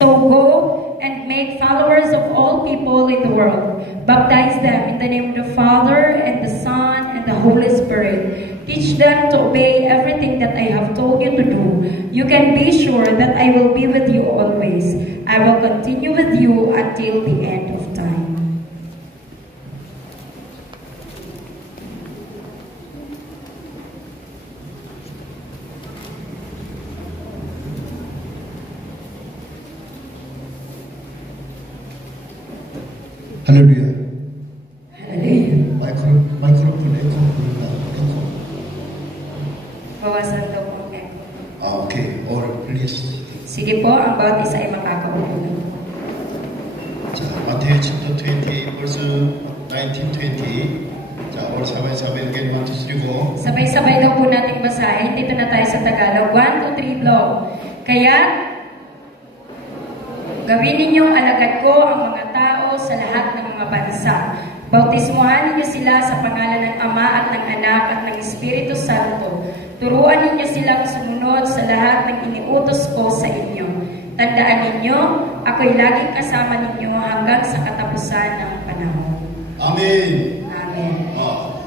So go and make followers of all people in the world. Baptize them in the name of the Father, and the Son, and the Holy Spirit. Teach them to obey everything that I have told you to do. You can be sure that I will be with you always. I will continue with you until the end of time. 할렐루야. Hallelujah. 마이크로폰 에코 부른다. 에코. Bawasan daw po ang echo. 오케이. All please. Sige po, ang bawat isa ay makakaulo. 자, 마태의 chapter 20, verse 19-20. 자, all sabay-sabay again, 1, 2, 3, go. Sabay-sabay daw po nating basahin. Dito na tayo sa Tagalog. 1, 2, 3, blow. Kaya, gawin ninyong alagad ko ang mga tao sa lahat ng mga bansa. Bautismuhan ninyo sila sa pangalan ng Ama at ng Anak at ng Espiritu Santo. Turuan ninyo silang sumunod sa lahat ng iniutos ko sa inyo. Tandaan ninyo, ako'y laging kasama ninyo hanggang sa katapusan ng panahon. 아멘. Amen.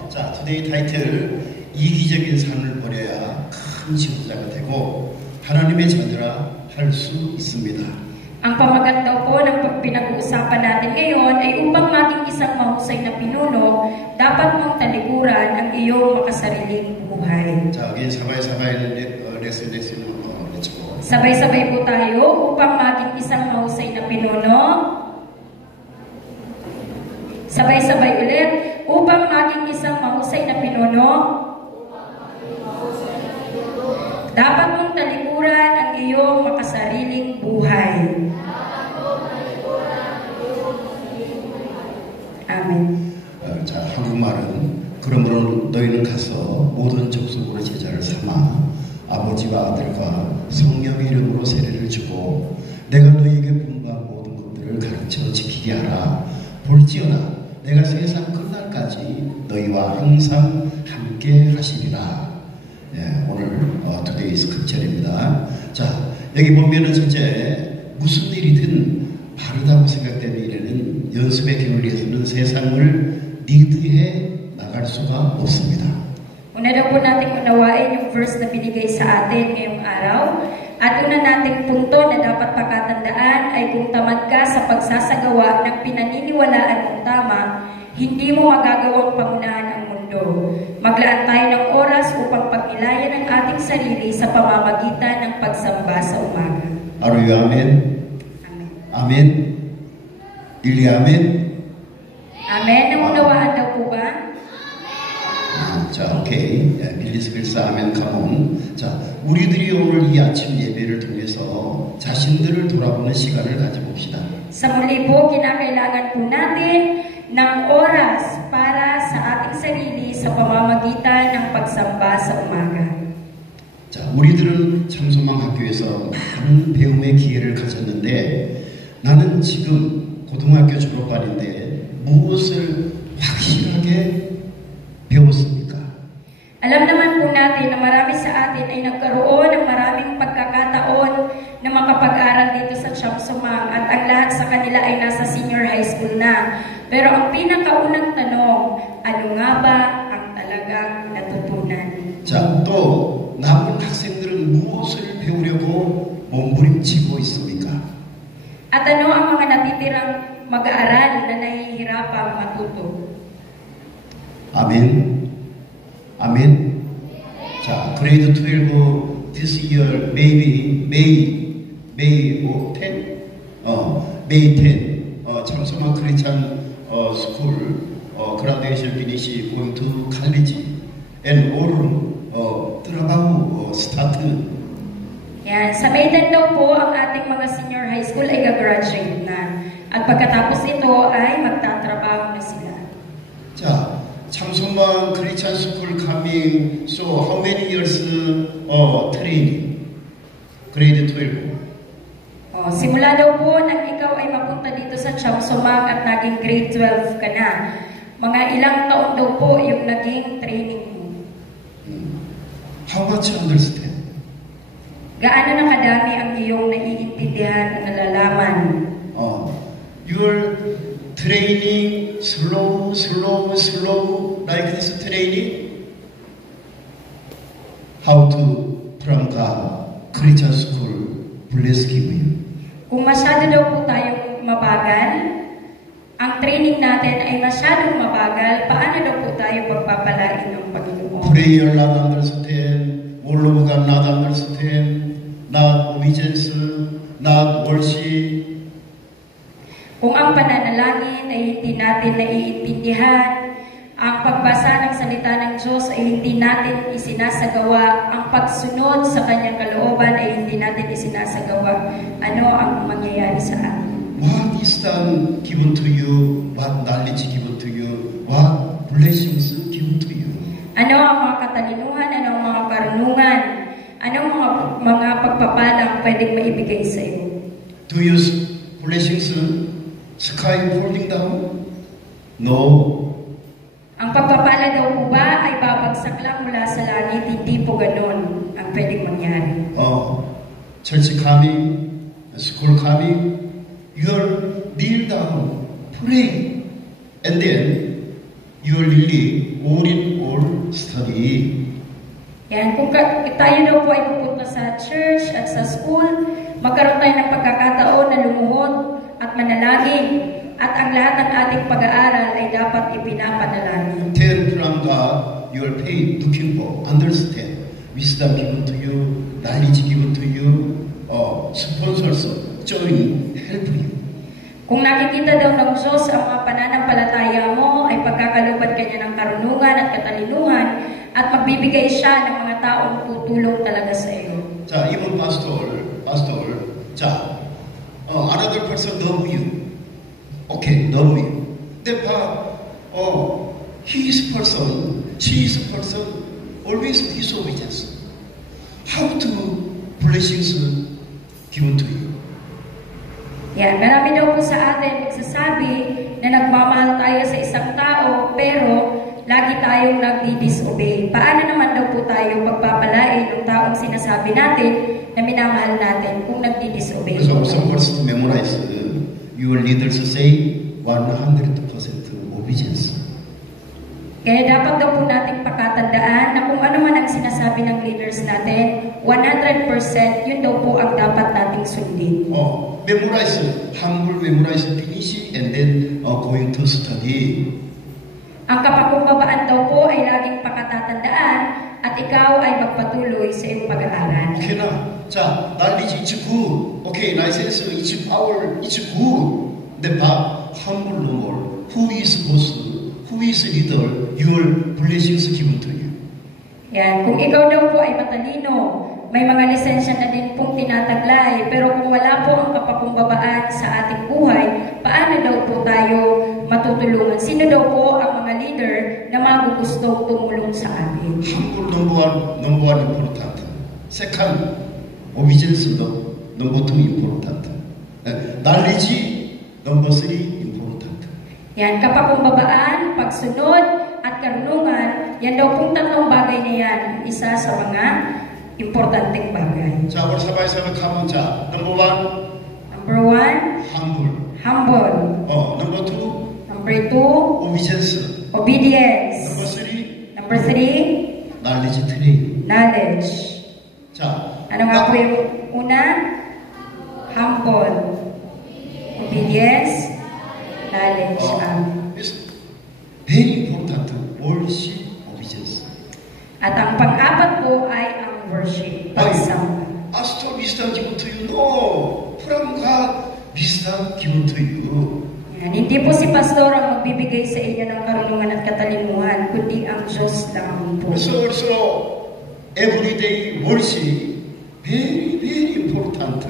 자, today title, 이기적인 삶을 버려야 큰 지도자가 되고 하나님의 자녀라 할 수 있습니다. Ang pamagat daw po ng pinag-uusapan natin ngayon ay upang maging isang mahusay na pinuno, dapat mong talikuran ang iyong makasariling buhay. 자, again, sabay-sabay lesson, let's go. Sabay-sabay po tayo upang maging isang mahusay na pinuno. Sabay-sabay ulit. Upang maging isang mahusay na pinuno, dapat mong talikuran ang iyong makasariling buhay. 아멘. 자, 한국말은 그러므로 너희는 가서 모든 족속으로 제자를 삼아 아버지와 아들과 성령의 이름으로 세례를 주고 내가 너희에게 분부한 모든 것들을 가르쳐 지키게 하라. 볼지어다 내가 세상 끝날까지 너희와 항상 함께 하시리라. 오늘 today's 스cripture입니다. 자, 여기 보면은 첫째 무슨 일이든 바르다고 생각되는 일에는 연습의 교리에서는 세상을 리드해 나갈 수가 없습니다. Una na po nating unawain yung verse na binigay sa atin ngayong araw. At una nating punto na dapat pakatandaan ay kung tamad ka sa pagsasagawa ng pinaniniwalaan mong tama, hindi mo magagawang pangunahan ang mundo. Maglaan tayo ng oras upang pagnilayan ang ating sarili sa pamamagitan ng pagsamba sa umaga. Are you amen? Amen? Really amen? Amen? Naunawaan daw po ba? 자, 오케이. 빌리스 빌사 아멘 카몬. 자, 우리들이 오늘 이 아침 예배를 통해서 자신들을 돌아보는 시간을 가져봅시다. Sa muli po, kinakailangan po natin ng oras para sa ating sarili sa pamamagitan ng pagsamba sa umaga. 자, 우리들은 참소망 학교에서 많은 배움의 기회를 가졌는데 나는 지금 고등학교 졸업반인데 무엇을 확실하게 배웠습니까? Alam naman po natin na marami sa atin ay nagkaroon ng maraming pagkakataon na makapag-aral dito sa Chamsumang at ang lahat sa kanila ay nasa senior high school na. Pero ang pinakaunang tanong, ano nga ba ang talagang natutunan? 자, 또 남은 학생들은 무엇을 배우려고 몸부림치고 있습니까? At ano ang mga natitirang mag-aaral na nahihirapang matuto? 아멘. 아멘. 자, grade 12 this year maybe May 10. May 10. 참소만 크리스찬 school graduation finish going to college and all trabaho start. Yan, sa May 10 daw po ang ating mga senior high school ay gagraduate na. At pagkatapos nito ay magtatrabaho na sila. 자, 참소만 크리스찬 스쿨 coming, so how many years training? Grade 12. Simula daw po nang ikaw ay mapunta dito sa Chamsumang at naging grade 12 ka na. Mga ilang taon daw po yung naging training mo. How much understand? Gaano na kadami ang iyong naiintindihan at nalalaman? Your training slow like this training. How to from God Christian school bless you. Kung masyado daw po tayong mabagal, ang training natin ay masyadong mabagal, paano daw po tayo pagpapalain ng Panginoon? Prayer not understand, word of God not understand, not obedience, not worship. Kung ang pananalangin ay hindi natin naiintindihan, ang pagbasa ng salita ng Diyos ay hindi natin isinasagawa, ang pagsunod sa Kanyang kalooban ay hindi natin isinasagawa, ano ang mangyayari sa atin? What is done given to you? What knowledge given to you? What blessings given to you? Ano ang mga katalinuhan? Ano ang mga karunungan? Ano ang mga pagpapalang pwedeng maibigay sa iyo? Do you blessings sky falling down? No. Ang pagpapala daw po ba ay babagsak lang mula sa langit? Hindi po ganun ang pwedeng mangyari. Church coming, school coming, you're kneel down, pray, and then you're really all in all study. Yan, kung tayo daw po ay pupunta sa church at sa school, magkaroon tayo ng pagkakataon na lumuhod at manalangin. At ang lahat ng ating pag-aaral ay dapat ipinapanalangin. Tell from God, your faith looking for, understand, wisdom given to you, knowledge given to you, sponsors, join, help you. Kung nakikita daw ng Diyos ang mga pananampalataya mo, ay pagkakalooban kanya ng karunungan at katalinuhan, at magbibigay siya ng mga taong tutulong talaga sa iyo. Even pastor, another person know you. Okay, know you. He is person, she is person, always disobedience. How to blessings given to you? Yan, marami daw po sa atin magsasabi na nagmamahal tayo sa isang tao, pero lagi tayong nagdi-disobey. Paano naman daw po tayo pagpapalain ng taong sinasabi natin na minamahal natin kung nagdi-disobey? So first memorize. Your leaders say 100% obedience. Kaya dapat daw po nating pakatandaan na kung ano man ang sinasabi ng leaders natin, 100% yun daw po ang dapat nating sundin. Memorize, humble memorize, finish, and then going to study. Ang kapakumbabaan daw po ay laging pakatatandaan at ikaw ay magpatuloy sa iyong pag-aaral. Okay na. 자, knowledge is good. Okay, license is power, it's good. But humble no more. Who is boss? Who is leader? Your blessings given to you. Yan, kung ikaw daw po ay matalino, may mga lisensya na din pong tinataglay, pero kung wala po ang kapakumbabaan sa ating buhay, paano daw po tayo matutulungan? Sino daw po ang mga leader na magugustong tumulong sa atin? Humble number one important. Second, obedience number two important. Knowledge number three important. Yan, kapakumbabaan, pagsunod, at karunungan, yan daw pong tatlong bagay na yan, isa sa mga importanteng bagay. 자, 우리 사바에서 가면 자, number one, humble. Number two, obedience. Number three, knowledge. 자, ano nga po yung una? Humble. Obedience, knowledge. Very important, worship, obedience. At ang pang-apat po ay ang worship, pagsamba. Pastor, wisdom given to you. No, from God, wisdom given to you. Yan, hindi po si pastor ang magbibigay sa inyo ng karunungan at katalinuhan, kundi ang Diyos lang po. So also, everyday worship, very important.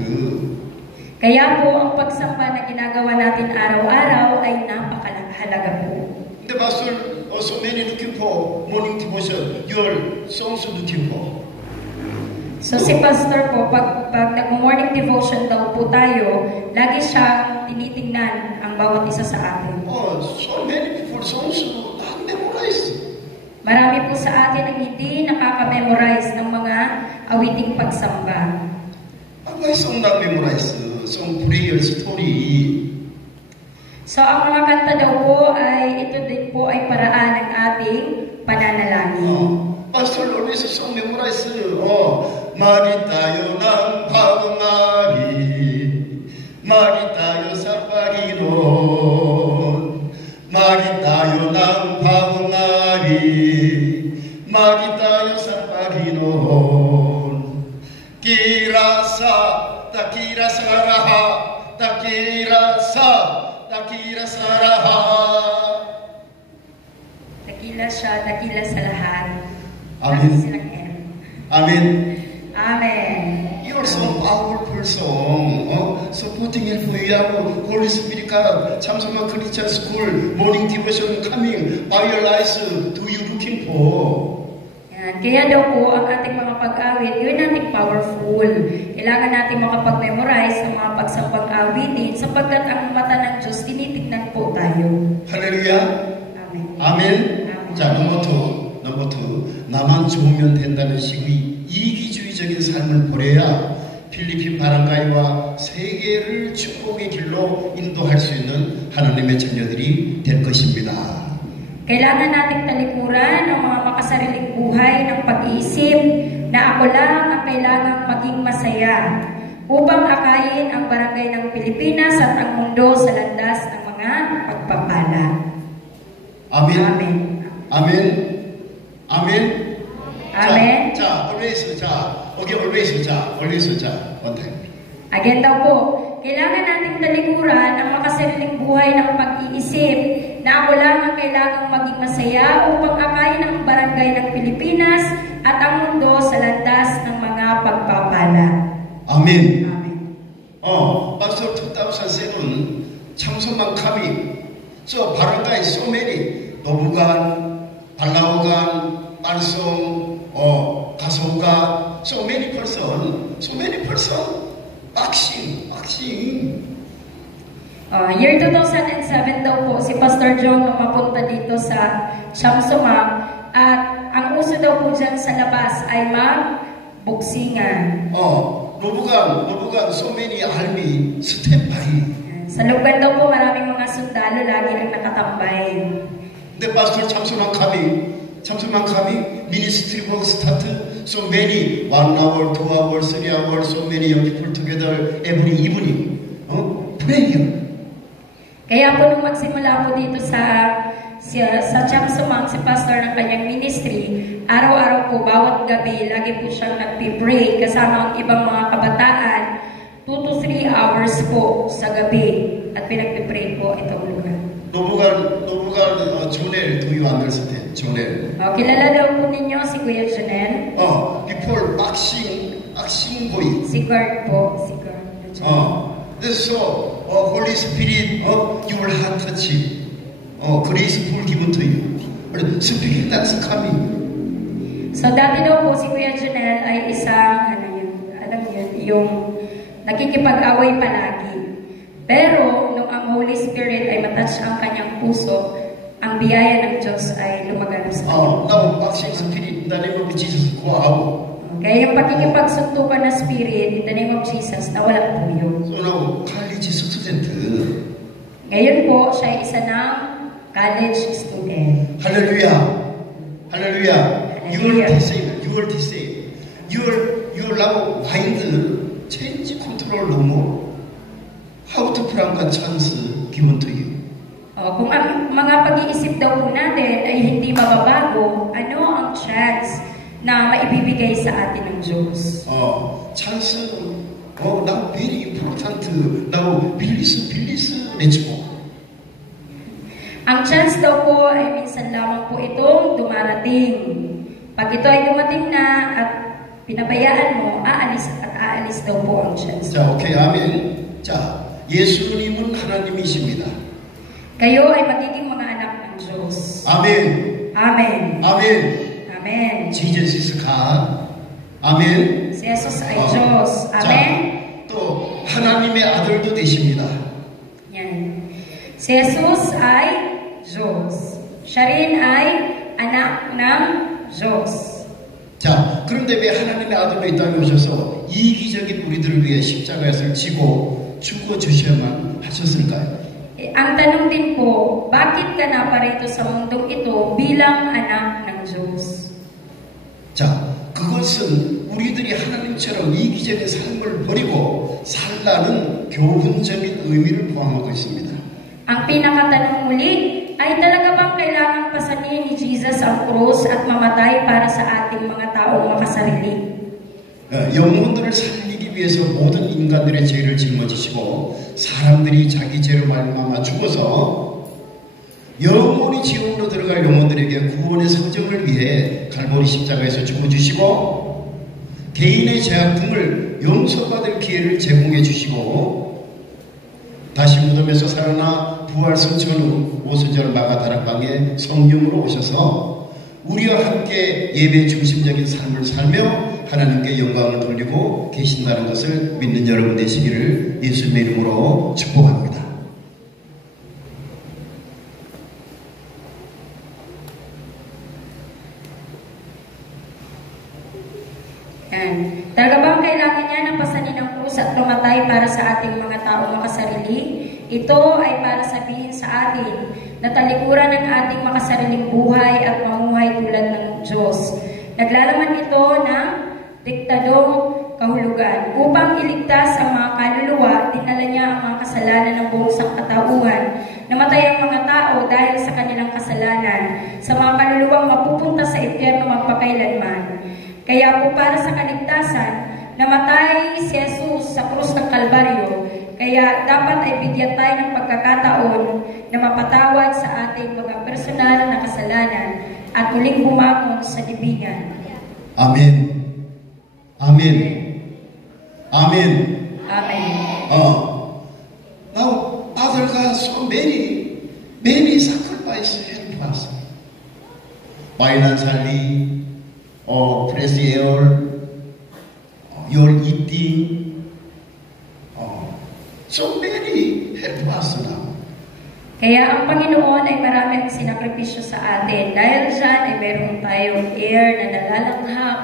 Kaya po ang pagsamba na ginagawa natin araw-araw ay napakahalaga po. The pastor also many looking for morning devotion. Your songs looking for. So si pastor po, pag nag-morning devotion daw po tayo, lagi siya tinitingnan ang bawat isa sa atin. So many people songs not memorized. Marami po sa atin ang hindi nakaka-memorize ng mga awiting pagsamba. Why song not memorize? Song prayer story. So, ang mga kanta daw po ay, ito din po ay paraan ng ating pananalangin. Pastor always song memorize. Mari tayo ng pagmari, mari tayo sa Panginoon, mari tayo ng pagmari, mari tayo sa Panginoon. Kirasa, takirasa raha, takirasa, takirasa raha. Dakila siya, dakila sa lahat. Amen. Amen. Amen. You're so powerful song. Supporting it for you. Holy Spirit God, Chamsoma Christian School, morning devotion coming. By your lives, do you looking for? Yan. Kaya daw po, ang ating mga pag-awit, yun nating powerful. Kailangan natin makapag-memorize ang mga pagsambang awitin sapagkat ang mata ng Diyos, tinitignan po tayo. Hallelujah. Amen. Amen. Amen. 자, 넘버 투. 나만 좋으면 된다는 식의 이기주의적인 삶을 버려야 필리핀 바랑가이와 세계를 축복의 길로 인도할 수 있는 하나님의 자녀들이 될 것입니다. Kailangan nating talikuran ang mga makasariling buhay ng pag-iisip na ako lang ang kailangang maging masaya upang akayin ang barangay ng Pilipinas at ang mundo sa landas ng mga pagpapala. 아멘. Amen. 아멘. 아멘. Amen. 자, always. Okay, always. One time. Again daw po, kailangan nating talikuran ang makasariling buhay ng pag-iisip na ako lang ang kailangang maging masaya upang akayin ang barangay ng Pilipinas at ang mundo sa landas ng mga pagpapala. 아멘. Amen. Pastor 2007 참소만 coming. So 바랑가이 so many. 노부간, 발라오간, 빨송, 가소간, so many person. Akshing. Year 2007 daw po, si Pastor Jong mapunta dito sa Chamsoma at ang uso daw po dyan sa labas ay magbuksingan. 노부간, so many army, standby. Sa lugar daw po, maraming mga sundalo lagi ang nakatambay. The pastor 참소만 coming, ministry work start, so many, 1 hour, 2 hours, 3 hours, so many young people together every evening, prayer. Kaya po nung magsimula po dito sa Chamsomang, si pastor ng kanyang ministry, araw-araw po, bawat gabi, lagi po siyang nagpipray kasama ang ibang mga kabataan, 2 to 3 hours po sa gabi at pinagpipray po itong lugar. 노부간, 조넬, do you understand? 조넬. Kilala daw po ninyo si Kuya Janelle. Before acting boy. Si Guard po, si Guard. So, Holy Spirit, your heart touching. Graceful given to you. Speaking that's coming. So, dati daw po si Kuya Janelle ay isang, yung nakikipag-away palagi. Pero, nung ang Holy Spirit ay matouch ang kanyang puso, ang biyaya ng Diyos ay lumaganap sa kanya. Now, acting spirit, in the name of Jesus, go out. Kaya yung pakikipagsuntukan na spirit, in the name of Jesus, nawala po yun. So now, college student. Ngayon po, siya ay isa ng college student. Hallelujah. You will be saved. Your love mind change control no more. How to prank a chance given to you. Kung ang mga pag-iisip daw po natin ay hindi mababago, ano ang chance na maibibigay sa atin ng Diyos? chance, now very important. Now, 빌리스 내주고. Ang chance daw po ay minsan lamang po itong dumarating. Pag ito ay dumating na at pinabayaan mo, aalis daw po ang chance. 자, 오케이, 아멘. 자, 예수님은 하나님이십니다. Kayo ay magiging mga anak ng Diyos. 아멘. Amen. 아멘. Amen. Jesus is God. 아멘. Si Jesus ay Diyos. Amen. 자, 또 하나님의 아들도 되십니다. Yan. Si Jesus ay Diyos. Siya rin ay anak ng Diyos. 자, 그런데 왜 하나님의 아들로 이 땅에 오셔서 이기적인 우리들을 위해 십자가에서 지고 죽어주셔야만 하셨을까요? Ang tanong din po, bakit ka naparito sa mundong ito bilang anak ng Diyos? 자, 그것은 우리들이 하나님처럼 이기적인 삶을 버리고 살라는 교훈적인 의미를 포함하고 있습니다. Ang pinakatanong muli, ay talaga bang kailangang pasanin ni Jesus ang krus at mamatay para sa ating mga taong makasarili? 영혼들을 살리기 위해서 모든 인간들의 죄를 짊어지시고 사람들이 자기 죄로 말미암아 죽어서 영원히 지옥으로 들어갈 영혼들에게 구원의 성정을 위해 갈보리 십자가에서 죽어주시고 개인의 죄악품을 용서받을 기회를 제공해 주시고 다시 무덤에서 살아나 부활 승천 후 오순절 마가다락방에 성령으로 오셔서 우리와 함께 예배 중심적인 삶을 살며 하나님께 영광을 돌리고 계신다는 것을 믿는 여러분 되시기를 예수님의 이름으로 축복합니다. Yan. Talaga bang kailangan niya ng pasanin ng krus at lumatay para sa ating mga taong makasarili? Ito ay para sabihin sa atin na talikuran ng ating makasariling buhay at mamuhay tulad ng Diyos. Naglalaman ito ng diktadong kahulugan. Upang iligtas ang mga kaluluwa, dinala niya ang mga kasalanan ng buong sangkatauhan. Namatay ang mga tao dahil sa kanilang kasalanan. Sa mga kaluluwang mapupunta sa impyerno magpakailanman. Kaya po para sa kaligtasan, namatay si Jesus sa krus ng Kalbaryo. Kaya dapat ay bigyan tayo ng pagkakataon na mapatawad sa ating mga personal na kasalanan at muling bumangon sa libingan. 아멘. 아멘. 아멘. Amen. Now, other gods, so many sacrifices help us. Financially, fresh air, your eating, so many help us now. Kaya ang Panginoon ay marami ang sinakripisyo sa atin. Dahil dyan ay meron tayong air na nalalanghap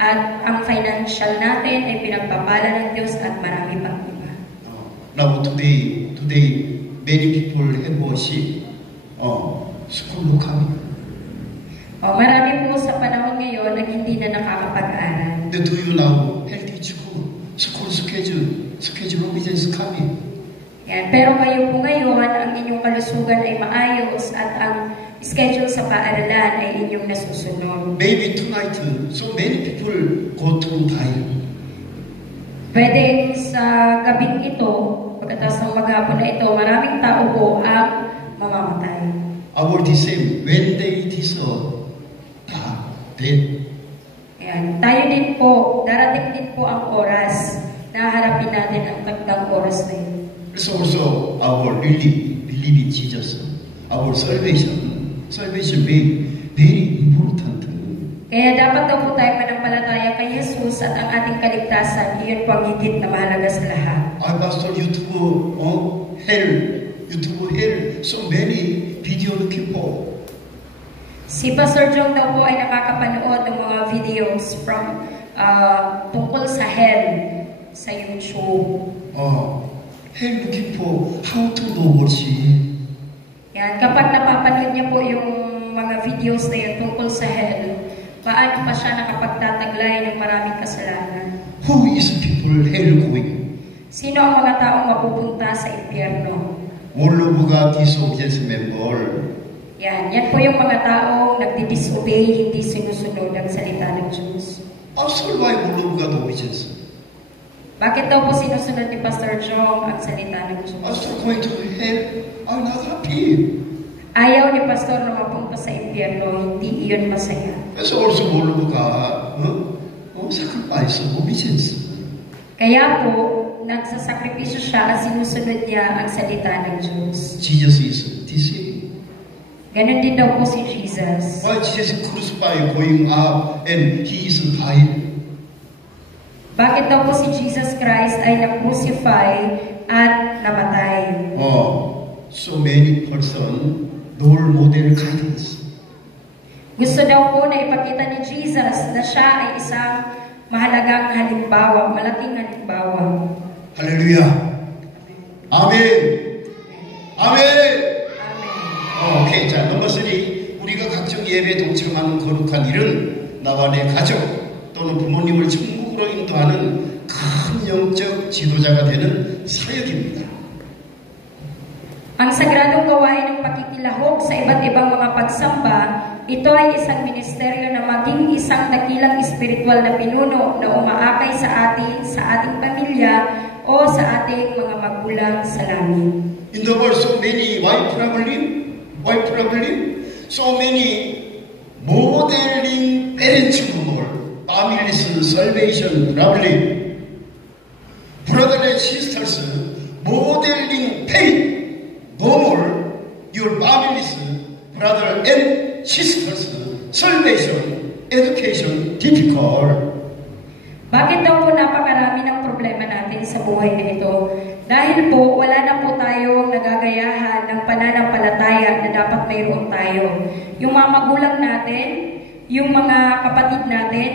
at ang financial natin ay pinagpapala ng Diyos at marami pang iba. Now today many people have worship. School coming. Marami po sa panahon ngayon ang hindi na nakakapag-aral. Do you know healthy school schedule business coming? Yan. Pero kayo po ngayon, ang inyong kalusugan ay maayos at ang schedule sa paaralan ay inyong nasusunod. Maybe tonight, so many people go to die. Pwede sa gabing ito, pagkatapos ng maghapon na ito, maraming tao po ang mamamatay. Our the same, when they dead. Ayan. Tayo din po, darating din po ang oras na harapin natin ang tagdang oras na yun. So also our really believe in Jesus, our salvation being very important. Kaya dapat daw po tayo manampalataya kay Jesus at ang ating kaligtasan, iyon po ang higit na mahalaga sa lahat. Our pastor YouTube hell, so many video looking for. Si Pastor Jong daw po ay nakakapanood ng mga videos from tungkol sa hell sa YouTube. Hell looking for how to know worship. Yan, kapag napapanood niya po yung mga videos na yun tungkol sa hell, paano pa siya nakapagtataglay ng maraming kasalanan? Who is people hell going? Sino ang mga taong mapupunta sa impyerno? 원로부가 disobedience member. Yan po yung mga taong nagdi-disobey, hindi sinusunod ang salita ng Diyos. Also, why 원로부가 obedience? Bakit daw po sinusunod ni Pastor Jong ang salita ng Diyos? Also, going to hell, I'm not happy. Ayaw ni Pastor na mapunta sa impyerno, hindi iyon masaya. 그래서 also 원로부가 sacrifice obedience. Kaya po, nagsasakripisyo siya at sinusunod niya ang salita ng Diyos. Jesus is the same. Ganon din daw po si Jesus. Why Jesus crucified, going up, and he is died? Bakit daw po si Jesus Christ ay na-crucify at namatay? So many person role model guidance. Gusto daw po na ipakita ni Jesus na siya ay isang mahalagang halimbawa, malaking halimbawa. 할렐루야. 아멘. 아멘. 오케이. 자, 넘버 3. 우리가 각종 예배에 동참하는 거룩한 일은 나와 내 가족 또는 부모님을 천국으로 인도하는 큰 영적 지도자가 되는 사역입니다. Ang sagradong gawain ng pakikilahok sa iba't ibang mga pagsamba, ito ay isang ministeryo na maging isang dakilang espiritual na pinuno na umaakay sa ating pamilya o sa ating mga magulang sa langit. In the world, so many white problem, so many modeling parents more, families, salvation problem, brothers and sisters, modeling faith. No more your families, brother and sisters, salvation, education, difficult. Bakit daw po napakarami ng problema natin sa buhay na ito? Dahil po wala na po tayong nagagayahan ng pananampalataya na dapat mayroon tayo. Yung mga magulang natin, yung mga kapatid natin,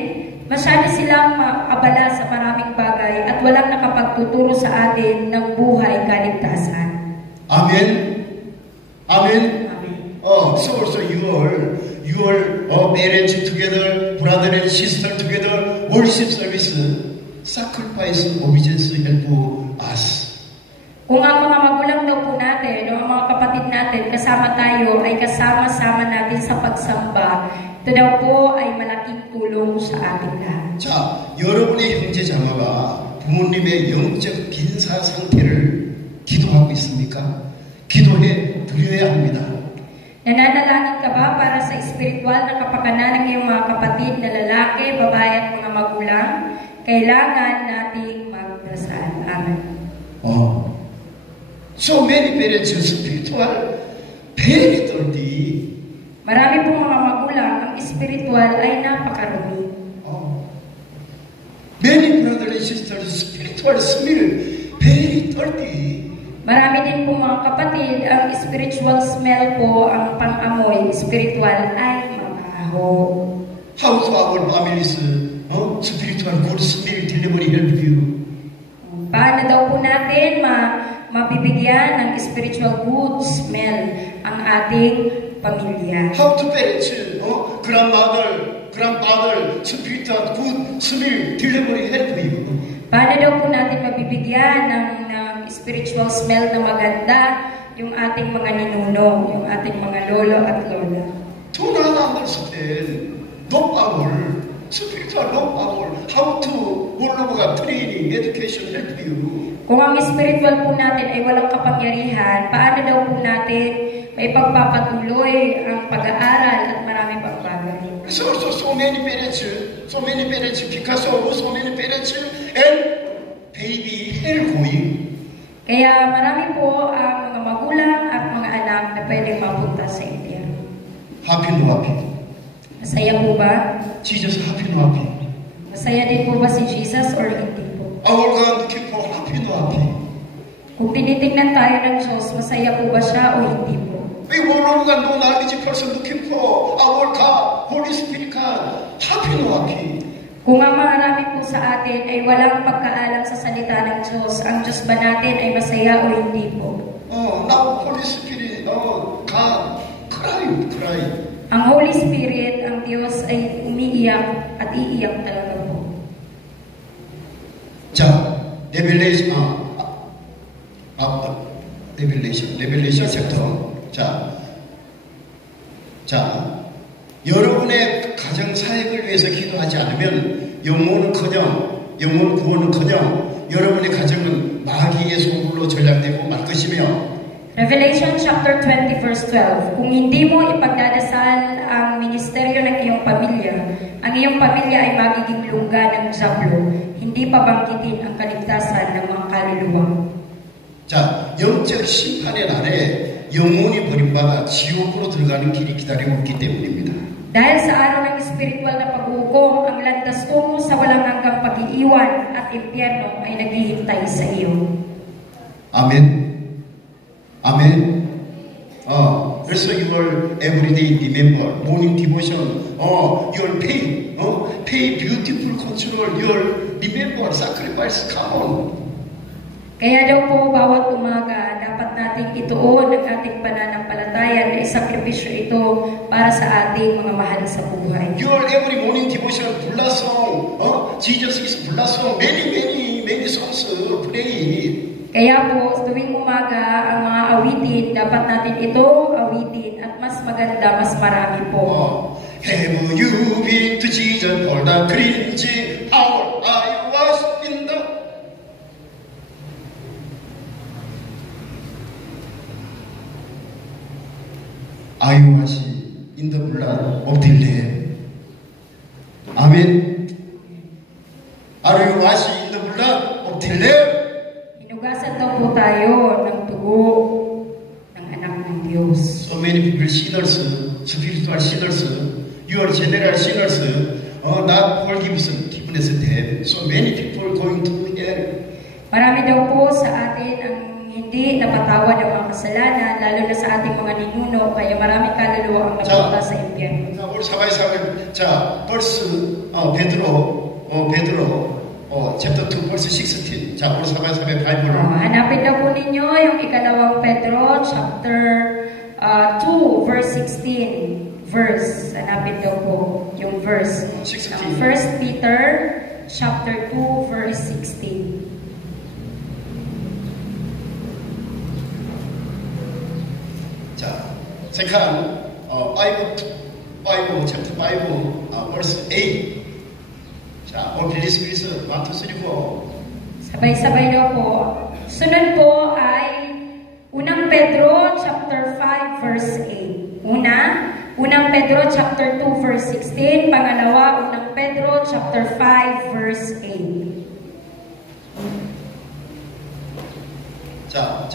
masyado silang abala sa maraming bagay at walang nakapagtuturo sa atin ng buhay kaligtasan. Amen. Amen. So also your parents together, brother and sister together, worship service, sacrifice, obedience help us. Kung ang mga magulang daw po natin o ang mga kapatid natin kasama tayo ay kasama-sama natin sa pagsamba, ito daw po ay malaking tulong sa ating lahat. 자, 여러분의 형제 자매가 부모님의 영적 빈사 상태를 기도하고 있습니까? 기도해 드려야 합니다. Nananalangin ka ba para sa espiritual na kapakanan ng iyong mga kapatid na lalaki, babae at mga magulang? Kailangan nating magdasal. Amen. So many parents are spiritual, very dirty. Marami pong mga magulang, ang espiritual ay napakarumi. Many brothers and sisters, spiritual smell, very dirty. Marami din po mga kapatid, ang spiritual smell po, ang pang-amoy, spiritual ay mabaho. How to our families, spiritual good smell delivery help you? Paano daw po natin mabibigyan ng spiritual good smell ang ating pamilya? How to parents, grandfather, spiritual good smell delivery help you? Paano daw po natin mabibigyan ng spiritual smell na maganda yung ating mga ninuno, yung ating mga lolo at lola? Do not understand. No power. Spiritual no power. How to follow training, education help you? Kung ang spiritual po natin ay walang kapangyarihan, paano daw po natin maipagpapatuloy ang pag-aaral at marami pang bagay? So many parents, because of so many parents and baby hell going. Kaya marami po ang mga magulang at mga anak na pwedeng mapunta sa impyerno. Happy no happy? Masaya po ba? Jesus happy no happy? Masaya din po ba si Jesus or hindi po? Our God looking for happy no happy? Kung tinitingnan tayo ng Diyos, masaya po ba siya o hindi po? We will no knowledge person looking for our God, Holy Spirit God, happy no happy? Kung ang marami po sa atin ay walang pagkaalam sa salita ng Diyos, ang Diyos ba natin ay masaya o hindi po? Now Holy Spirit, God, cry. Ang Holy Spirit, ang Diyos ay umiiyak at iiyak talaga po. 자, Revelation 챕터. 자, 여러분의 가정 사역을 위해서 기도하지 않으면 영혼 구원은커녕 여러분의 가정은 마귀의 소굴로 전락되고 말 것이며. Revelation chapter 20 verse 12. Kung hindi mo ipagdadasal ang ministeryo ng iyong pamilya, ang iyong pamilya ay magiging lungga ng diablo, hindi pabangkitin ang kaligtasan ng mga kaluluwa. 자, 영적 심판의 날에 영혼이 버림받아 지옥으로 들어가는 길이 기다리고 있기 때문입니다. Dahil sa araw ng spiritual na pag-uukom, ang landas tungo sa walang hanggang pag-iiwan at impyerno ay naghihintay sa iyo. Amen. 그래서 your everyday remember, morning devotion, your pay beautiful control your remember sacrifice. Come on. Kaya daw po, bawat umaga, dapat nating ituon ang ating pananampalataya na isakripisyo ito para sa ating mga mahal sa buhay. Your every morning devotion, 불라송, Jesus is 불라송, many songs, pray. Kaya po, tuwing umaga, ang mga awitin, dapat natin ito awitin at mas maganda, mas marami po. Have you been to Jesus for the cleansing power I was in the Are you washing in the blood of the Lamb? Amen. Are you washing in the blood of the Lamb? Hinugasan daw po tayo ng tugo ng anak ng Diyos. So many people sinners, spiritual sinners, you are general sinners, not forgiveness, death. So many people going to hell. Marami daw po sa atin ang hindi napatawad ang mga kasalanan, lalo na sa ating mga ninuno, kaya maraming kaluluwa ang napunta sa impyerno. 자, 우리 사바이사는 자, verse 베드로 chapter 2 verse 16. 자, 우리 사바이사의 바이블을 hanapin daw po ninyo yung ikalawang Pedro chapter 2 verse 16 verse. Hanapin daw po yung verse. 16. 1 Peter chapter 2 verse 16. 자, second, Bible, chapter 5, verse 8. 자, all please, 1, 2, 3, 4. Sabay-sabay daw po. Sunod po ay Unang Pedro chapter 5 verse 8. Unang Pedro chapter 2 verse 16. Pangalawa, Unang Pedro chapter 5 verse 8. 자,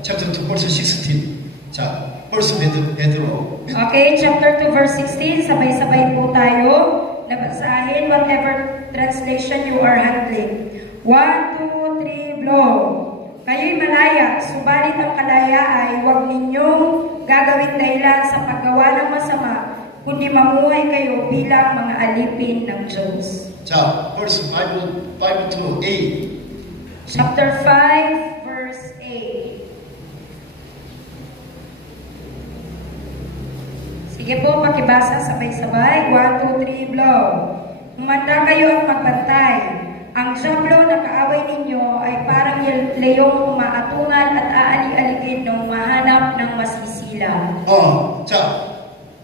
chapter 2 verse 16. 자, verse 베드로. Okay, chapter 2 verse 16. Sabay-sabay po tayo. Nabasahin whatever translation you are handling. 1, 2, 3, blow. Kayo'y malaya, subalit ang kalaya ay huwag ninyong gagawin dahilan sa paggawa ng masama, kundi mamuhay kayo bilang mga alipin ng Diyos. 자, verse 5 to 8. Chapter 5, verse 8. Sige po, pakibasa sabay-sabay. 1, 2, 3, blow. Humanda kayo at magbantay. Ang diablo na kaaway ninyo ay parang leyong umaatungan at aali-aligid na humahanap ng masisila. 자,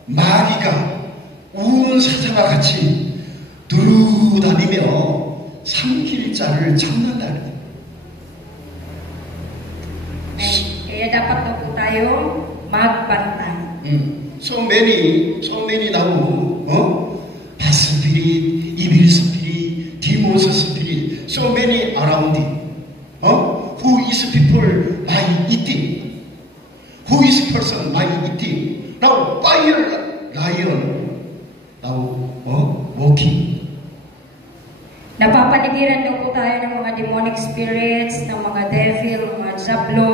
마귀가 우는 사자와 같이 두루다니며 삼킬 자를 찾는다. Kaya dapat na po tayo magbantay. So many now, bad spirit, evil spirit, demons spirit, so many around it. Who is people by eating? Who is person by eating? Now fire lion, now walking. Napapaligiran daw po tayo ng mga demonic spirits, ng mga devil, mga diablo,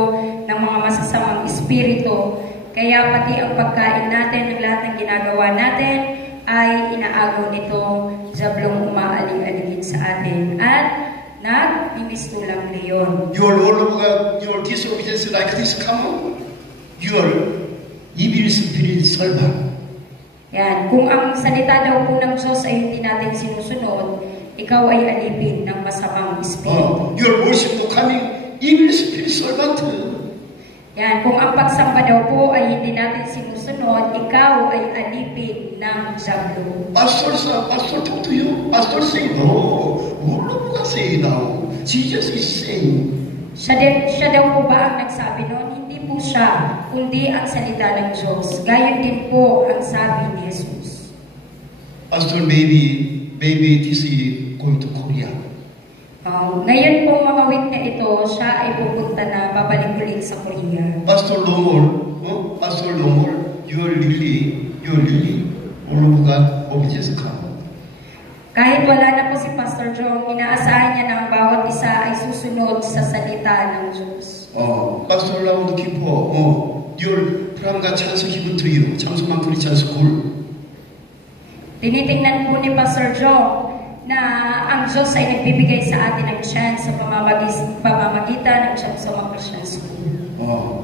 ng mga masasamang espiritu. Kaya pati ang pagkain natin, ang lahat ng ginagawa natin, ay inaagaw nito, diablong umaaling-aligid sa atin. At nagmimistulang leyon. Your disobedience like this, come on. Your evil spirit servant. Yan. Kung ang salita daw po ng Diyos ay hindi natin sinusunod, ikaw ay alipin ng masamang espiritu. Your worship becoming evil spirit servant. Yan, kung ang pagsamba daw po ay hindi natin sinusunod, ikaw ay alipin ng diablo. Pastor talk to you. Pastor say no. What do say now? Jesus is saying. Siya daw po ba ang nagsabi noon? Hindi po siya, kundi ang salita ng Diyos. Gayon din po ang sabi ni Jesus. Pastor, maybe this is going to Korea. Ngayon po mga week na ito, siya ay pupunta na babalik ulit sa Korea. Pastor Lomor, you are really, all of God obedience come. Kahit wala na po si Pastor Jong, inaasahan niya na ang bawat isa ay susunod sa salita ng Diyos. Pastor Laud Kipo, your 프랑과 찬스 given to you. 장수만 크리스찬 스쿨. Tinitingnan po ni Pastor Joe na ang Diyos ay nagbibigay sa atin ng chance sa pamamagitan ng Changsoma Christian School.